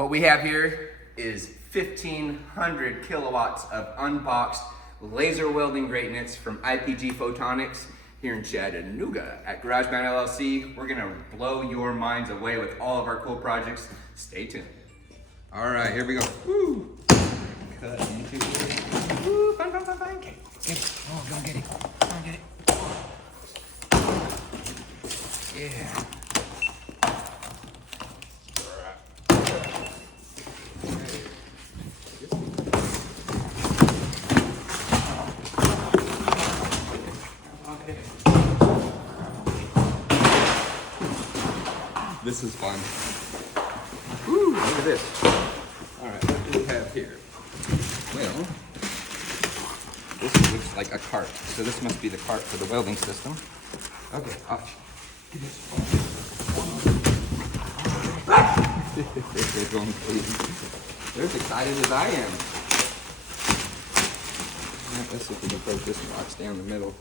What we have here is 1,500 kilowatts of unboxed laser welding greatness from IPG Photonics here in Chattanooga at GarageBand LLC. We're gonna blow your minds away with all of our cool projects. Stay tuned. All right, here we go. Woo! Cut into it. Woo! Fun, fun, fun, fun. Okay, get it. Oh, go get it. Go get it. Yeah. This is fun. Woo, look at this. All right, what do we have here? Well, this looks like a cart. So this must be the cart for the welding system. Okay, ouch. They're going crazy. They're as excited as I am. All right, let's see if we can break this box down the middle.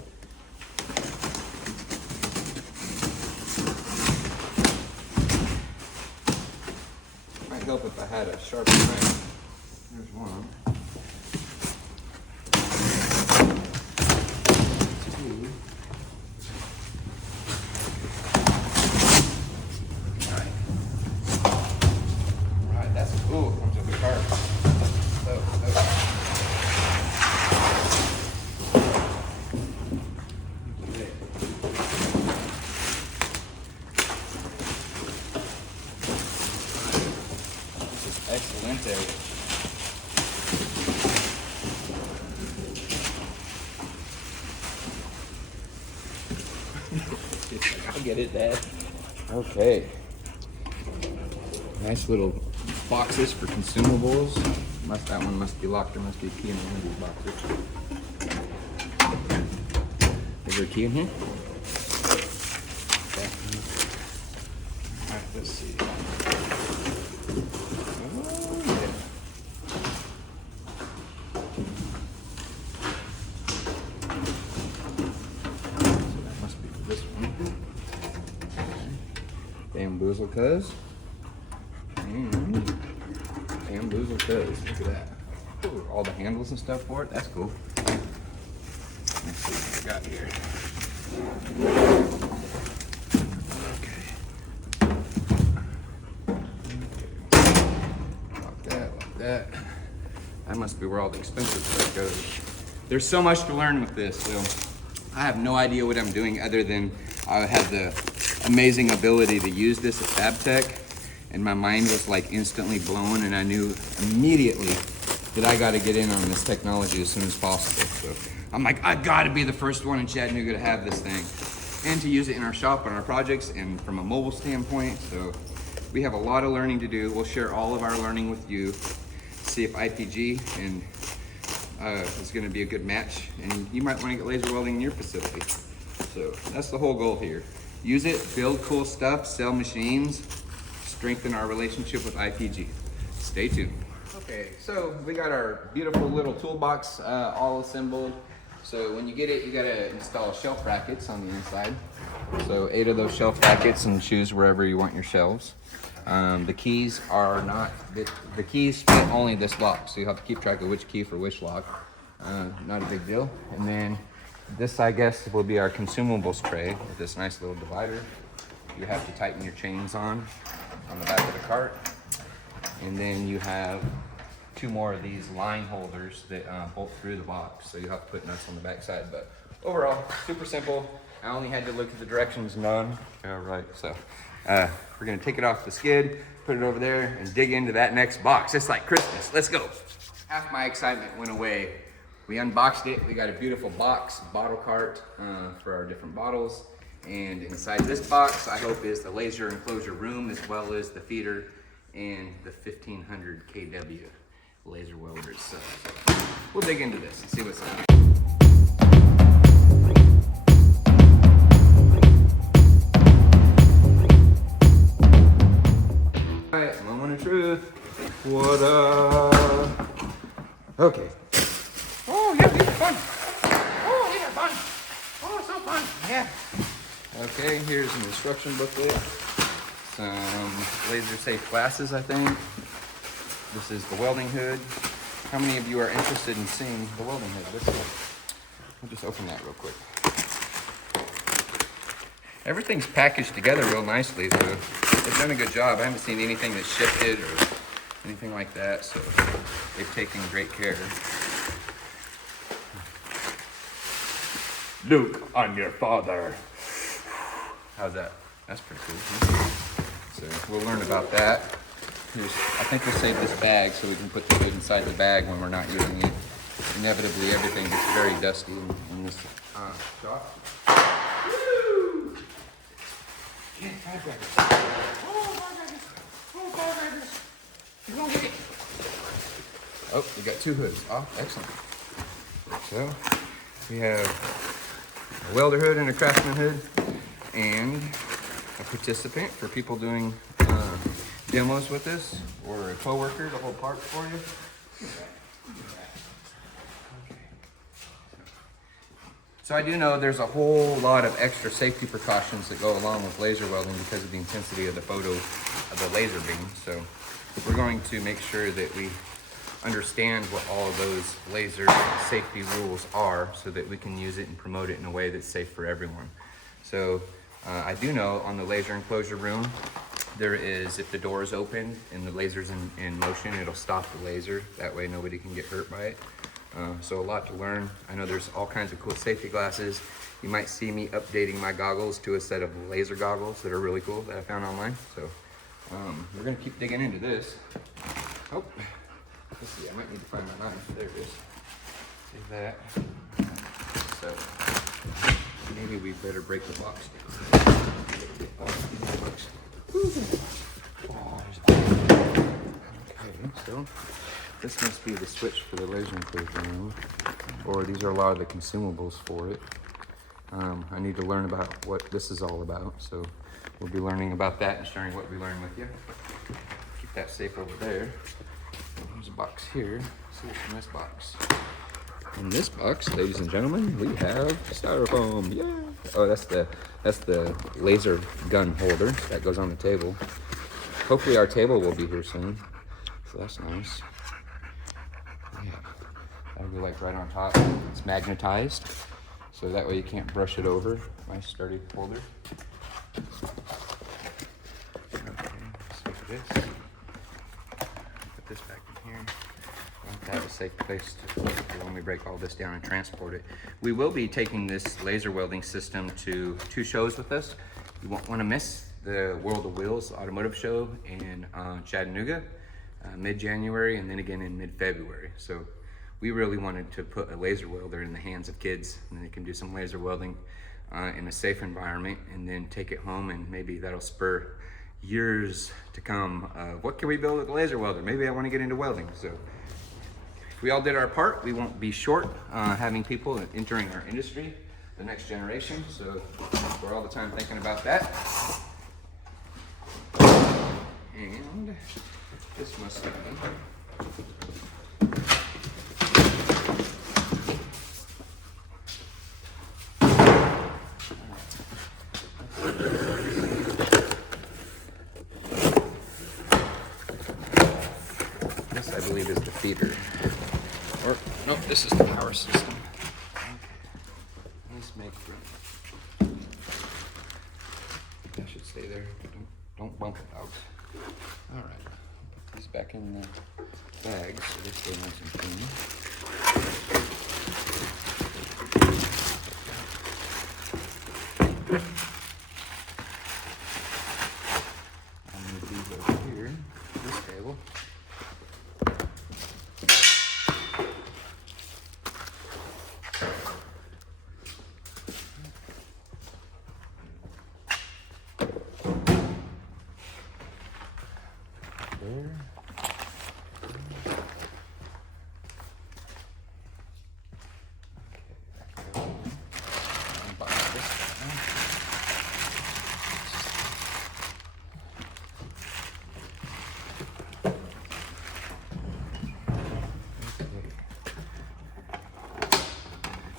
Help if I had a sharp knife. There's one. Two. All right, that's cool. Comes with the cart. Excellent there. I'll get it, Dad. Okay. Nice little boxes for consumables. That one must be locked. There must be a key in one of these boxes. Is there a key in here? Okay. All right, let's see. Bamboozle cuz. Bamboozle cuz. Look at that. Ooh, all the handles and stuff for it. That's cool. Let's see what we got here. Okay. Like that. That must be where all the expensive stuff goes. There's so much to learn with this, so I have no idea what I'm doing other than I had the amazing ability to use this at FabTech, and my mind was like instantly blown, and I knew immediately that I got to get in on this technology as soon as possible. So I'm like, I got to be the first one in Chattanooga to have this thing and to use it in our shop on our projects and from a mobile standpoint. So we have a lot of learning to do. We'll share all of our learning with you, see if IPG and is going to be a good match, and you might want to get laser welding in your facility. So that's the whole goal here. Use it, build cool stuff, sell machines, strengthen our relationship with IPG. Stay tuned. Okay, so we got our beautiful little toolbox all assembled. So when you get it, you gotta install shelf brackets on the inside. So 8 of those shelf brackets, and choose wherever you want your shelves. The keys are not, the keys fit only this lock, so you have to keep track of which key for which lock. Not a big deal. And then this, I guess, will be our consumables tray with this nice little divider. You have to tighten your chains on the back of the cart. And then you have 2 more of these line holders that bolt through the box. So you have to put nuts on the back side. But overall, super simple. I only had to look at the directions, none. All right, so we're gonna take it off the skid, put it over there, and dig into that next box. It's like Christmas, let's go. Half my excitement went away. We unboxed it. We got a beautiful box, bottle cart for our different bottles. And inside this box, I hope, is the laser enclosure room, as well as the feeder and the 1,500 kW laser welders. So we'll dig into this and see what's up. All right, moment of truth. What up? Okay. Oh, yeah, these are fun. Oh, these are fun. Oh, so fun. Yeah. Okay, here's an instruction booklet. Some laser safe glasses, I think. This is the welding hood. How many of you are interested in seeing the welding hood? We'll just open that real quick. Everything's packaged together real nicely, so they've done a good job. I haven't seen anything that's shifted or anything like that, so they've taken great care. Luke, I'm your father. How's that? That's pretty cool. So we'll learn about that. I think we'll save this bag so we can put the hood inside the bag when we're not using it. Inevitably, everything gets very dusty in this shop. Woo! Yeah, five rabbits. Oh, five rabbits. You're gonna get it. Oh, we got two hoods. Oh, excellent. So we have a welder hood and a craftsman hood, and a participant for people doing demos with us, or a co-worker to hold parts for you. So I do know there's a whole lot of extra safety precautions that go along with laser welding because of the intensity of the photo of the laser beam. So we're going to make sure that we understand what all of those laser safety rules are so that we can use it and promote it in a way that's safe for everyone. So I do know on the laser enclosure room, there is, if the door is open and the laser's in motion, it'll stop the laser. That way nobody can get hurt by it. So a lot to learn. I know there's all kinds of cool safety glasses. You might see me updating my goggles to a set of laser goggles that are really cool that I found online. So we're gonna keep digging into this. Oh, let's see, I might need to find my knife. There it is. Save that. So maybe we better break the box down. Okay, so this must be the switch for the laser enclosure room, or these are a lot of the consumables for it. I need to learn about what this is all about, so we'll be learning about that and sharing what we learn with you. Keep that safe over there. There's a box here. Let's see what's in this box. In this box, ladies and gentlemen, we have styrofoam. Yeah. Oh, that's the laser gun holder that goes on the table. Hopefully our table will be here soon. So that's nice. Yeah. That'll go like right on top. It's magnetized, so that way you can't brush it over. Nice sturdy holder. Okay, let's make this. Put this back in here. To have a safe place to when we break all this down and transport it. We will be taking this laser welding system to 2 shows with us. You won't want to miss the World of Wheels automotive show in Chattanooga, mid-January, and then again in mid-February. So we really wanted to put a laser welder in the hands of kids, and they can do some laser welding in a safe environment, and then take it home, and maybe that'll spur years to come. What can we build with a laser welder? Maybe I want to get into welding. So if we all did our part, we won't be short having people entering our industry, the next generation. So we're all the time thinking about that. And this must be this, I believe, is the feeder. Or, nope, this is the power system. Okay. Let's make room. That should stay there. Don't bump it out. All right. Put these back in the bag so they stay nice and clean. I'm going to move these over here to this table. There. Unbox this down. Okay.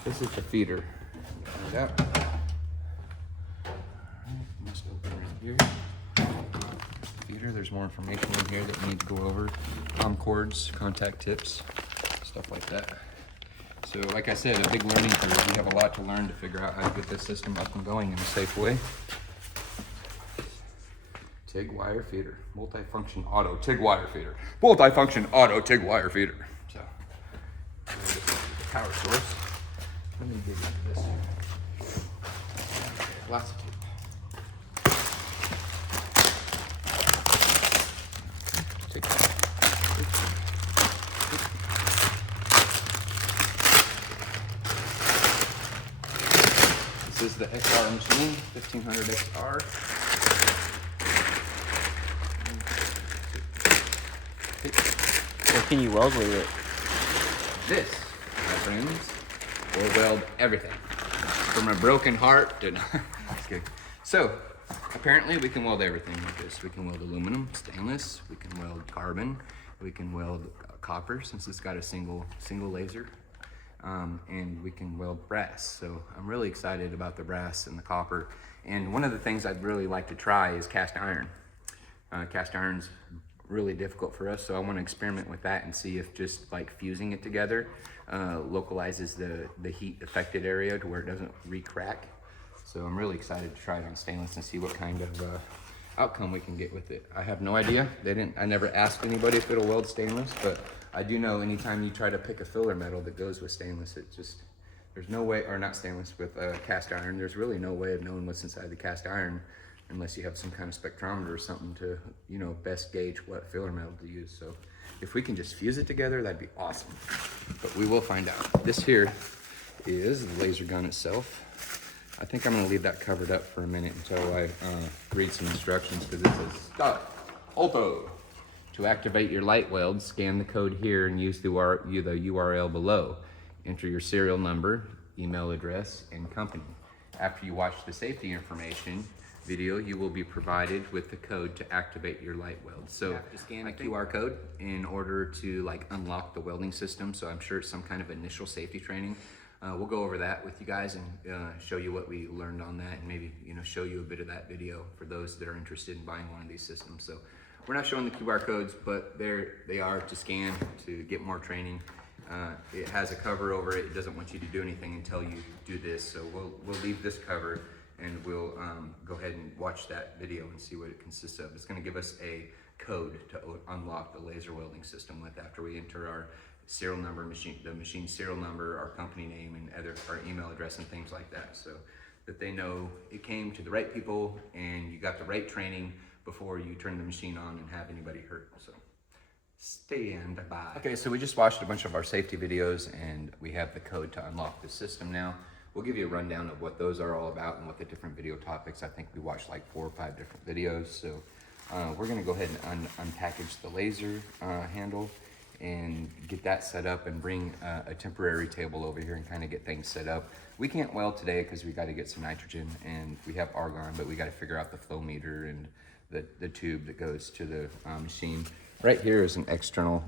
This is the feeder. Yep. Must open right here. Feeder, There's more information in here that you need to go over. Cords, contact tips, stuff like that. So like I said, a big learning curve. We have a lot to learn to figure out how to get this system up and going in a safe way. TIG wire feeder, multifunction auto TIG wire feeder, multifunction auto TIG wire feeder. So, the power source. Let me dig into this here. Lots of tape. Take that. This is the XR machine, 1500 XR. What can you weld with it? This, my friends, will weld everything. From a broken heart to... Just kidding. So, apparently we can weld everything with this. We can weld aluminum, stainless, we can weld carbon, we can weld copper since it's got a single laser, and we can weld brass. So I'm really excited about the brass and the copper. And one of the things I'd really like to try is cast iron. Cast iron's really difficult for us, so I want to experiment with that and see if just like fusing it together localizes the heat affected area to where it doesn't re-crack. So I'm really excited to try it on stainless and see what kind of outcome we can get with it. I have no idea. I never asked anybody if it'll weld stainless, but I do know anytime you try to pick a filler metal that goes with stainless, there's no way, or not stainless, with cast iron, there's really no way of knowing what's inside the cast iron unless you have some kind of spectrometer or something to, best gauge what filler metal to use. So if we can just fuse it together, that'd be awesome. But we will find out. This here is the laser gun itself. I think I'm gonna leave that covered up for a minute until I read some instructions, because it says, start, auto. To activate your light weld, scan the code here and use the URL below. Enter your serial number, email address, and company. After you watch the safety information video, you will be provided with the code to activate your light weld. So you have to scan a QR code in order to unlock the welding system. So I'm sure it's some kind of initial safety training. We'll go over that with you guys and show you what we learned on that, and maybe show you a bit of that video for those that are interested in buying one of these systems. So we're not showing the QR codes, but there they are to scan to get more training. It has a cover over it. It doesn't want you to do anything until you do this. So we'll leave this cover, and we'll go ahead and watch that video and see what it consists of. It's going to give us a code to unlock the laser welding system with after we enter our serial number, the machine serial number, our company name, and our email address and things like that, so that they know it came to the right people and you got the right training before you turn the machine on and have anybody hurt. So stand by. Okay, so we just watched a bunch of our safety videos and we have the code to unlock the system now. We'll give you a rundown of what those are all about and what the different video topics. I think we watched like 4 or 5 different videos. So we're gonna go ahead and unpackage the laser handle and get that set up and bring a temporary table over here and kind of get things set up. We can't weld today because we got to get some nitrogen and we have argon, but we got to figure out the flow meter and the tube that goes to the machine. Right here is an external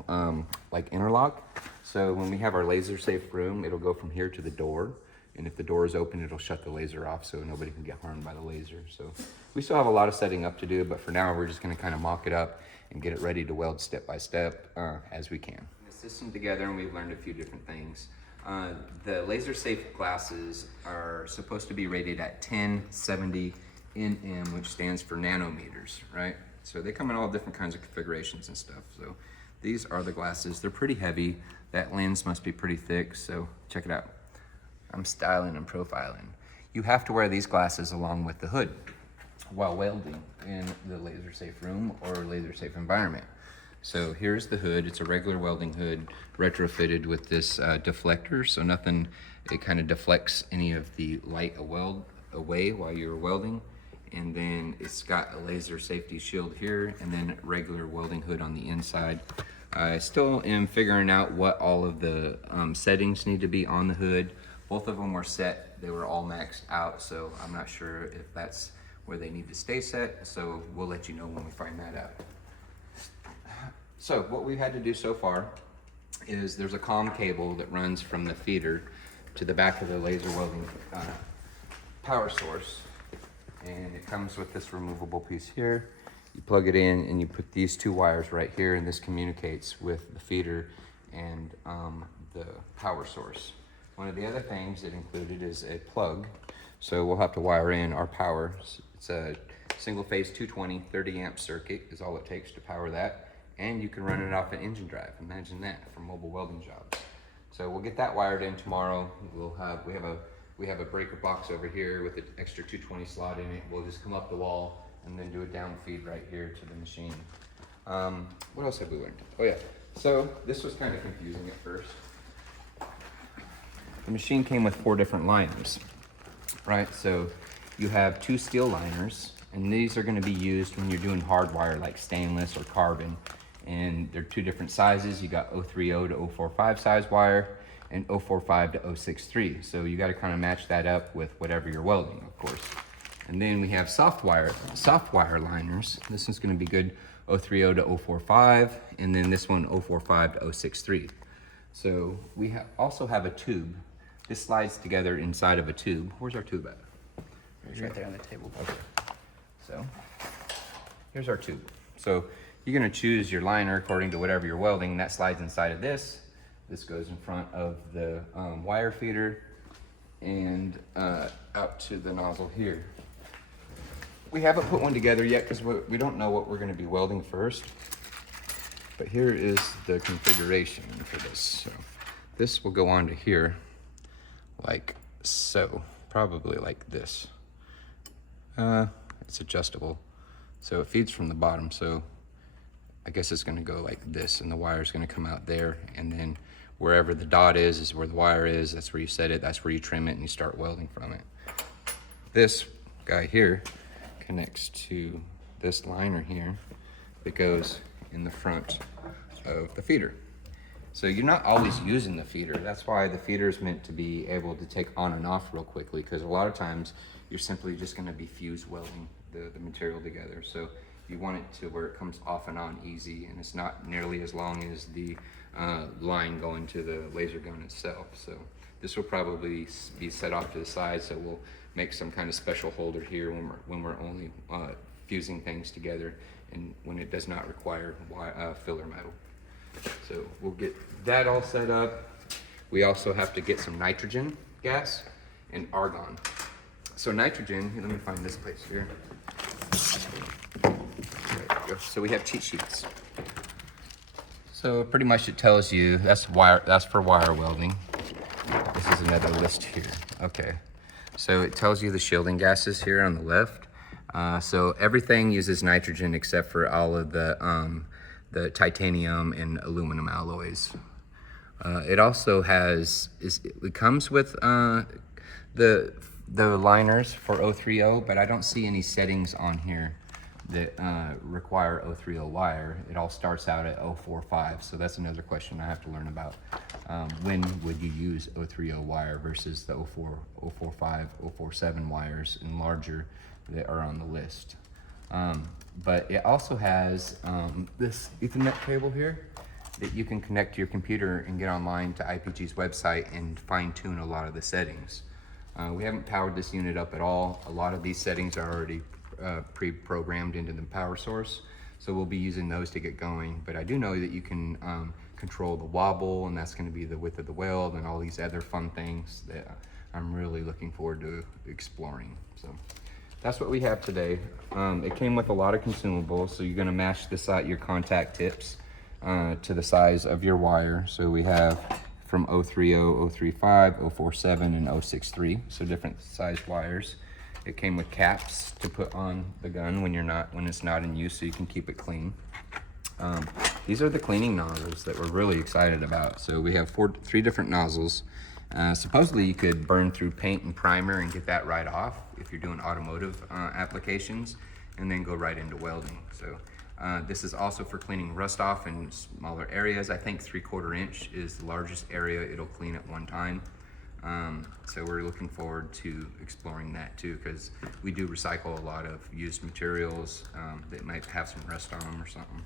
interlock. So when we have our laser safe room, it'll go from here to the door. And if the door is open, it'll shut the laser off so nobody can get harmed by the laser. So we still have a lot of setting up to do, but for now we're just gonna kind of mock it up and get it ready to weld step by step as we can. The system together, and we've learned a few different things. The laser safe glasses are supposed to be rated at 1070 nm, which stands for nanometers, right? So they come in all different kinds of configurations and stuff. So these are the glasses. They're pretty heavy. That lens must be pretty thick, so check it out. I'm styling and profiling. You have to wear these glasses along with the hood while welding in the laser safe room or laser safe environment. So here's the hood. It's a regular welding hood retrofitted with this deflector, so it kind of deflects any of the light away while you're welding. And then it's got a laser safety shield here and then regular welding hood on the inside. I still am figuring out what all of the settings need to be on the hood. Both of them were set, they were all maxed out, so I'm not sure if that's where they need to stay set, so we'll let you know when we find that out. So what we've had to do so far is there's a comm cable that runs from the feeder to the back of the laser welding power source, and it comes with this removable piece here, You plug it in and you put these two wires right here, and this communicates with the feeder and the power source. One of the other things it included is a plug. So we'll have to wire in our power. It's a single phase 220, 30 amp circuit is all it takes to power that. And you can run it off an engine drive. Imagine that for mobile welding jobs. So we'll get that wired in tomorrow. We have a breaker box over here with an extra 220 slot in it. We'll just come up the wall and then do a down feed right here to the machine. What else have we learned? Oh yeah, so this was kind of confusing at first. The machine came with 4 different liners, right? So you have 2 steel liners, and these are going to be used when you're doing hard wire like stainless or carbon. And they're 2 different sizes. You got 030 to 045 size wire and 045 to 063. So you got to kind of match that up with whatever you're welding, of course. And then we have soft wire liners. This one's going to be good 030 to 045, and then this one 045 to 063. So we also have a tube. This slides together inside of a tube. Where's our tube at? It's right there on the table. Okay. So here's our tube. So you're going to choose your liner according to whatever you're welding. That slides inside of this. This goes in front of the wire feeder and out to the nozzle here. We haven't put one together yet because we don't know what we're going to be welding first. But here is the configuration for this. So this will go onto here like so, probably like this. It's adjustable. So it feeds from the bottom. So I guess it's going to go like this, and the wire is going to come out there, and then wherever the dot is where the wire is. That's where you set it. That's where you trim it and you start welding from it. This guy here connects to this liner here that goes in the front of the feeder. So you're not always using the feeder. That's why the feeder is meant to be able to take on and off real quickly, because a lot of times you're simply just going to be fuse welding the material together. So you want it to where it comes off and on easy, and it's not nearly as long as the line going to the laser gun itself. So this will probably be set off to the side, so we'll make some kind of special holder here when we're only fusing things together and when it does not require filler metal. So we'll get that all set up. We also have to get some nitrogen gas and argon. So nitrogen, here, let me find this place here. There we go. So we have cheat sheets. So pretty much it tells you that's for wire welding. This is another list here. Okay. So it tells you the shielding gases here on the left. So everything uses nitrogen except for all of the titanium and aluminum alloys. It also it comes with the liners for 030, but I don't see any settings on here that require 030 wire. It all starts out at 045, so that's another question I have to learn about. When would you use 030 wire versus the 045, 047 wires and larger that are on the list? But it also has this Ethernet cable here that you can connect to your computer and get online to IPG's website and fine-tune a lot of the settings. We haven't powered this unit up at all. A lot of these settings are already pre-programmed into the power source, so we'll be using those to get going. But I do know that you can control the wobble, and that's going to be the width of the weld and all these other fun things that I'm really looking forward to exploring. So that's what we have today. It came with a lot of consumables, so you're going to match your contact tips to the size of your wire. So we have from 030, 035, 047, and 063, so different size wires. It came with caps to put on the gun when it's not in use, so you can keep it clean. These are the cleaning nozzles that we're really excited about. So we have 3 different nozzles. Supposedly you could burn through paint and primer and get that right off if you're doing automotive applications, and then go right into welding. So this is also for cleaning rust off in smaller areas. I think 3/4 inch is the largest area it'll clean at one time. So we're looking forward to exploring that too, because we do recycle a lot of used materials that might have some rust on them or something.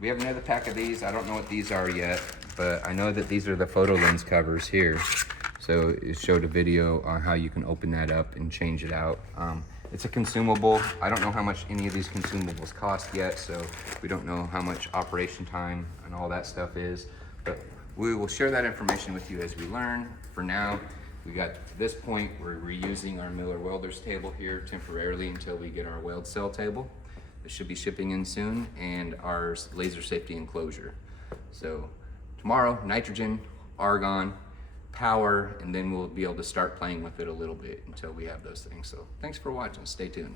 We have another pack of these. I don't know what these are yet, but I know that these are the photo lens covers here. So it showed a video on how you can open that up and change it out. It's a consumable. I don't know how much any of these consumables cost yet, so we don't know how much operation time and all that stuff is, but we will share that information with you as we learn. For now, we got to this point, we're reusing our Miller Welders table here temporarily until we get our weld cell table. It should be shipping in soon, and our laser safety enclosure. So tomorrow, nitrogen, argon, power, and then we'll be able to start playing with it a little bit until we have those things. So thanks for watching. Stay tuned.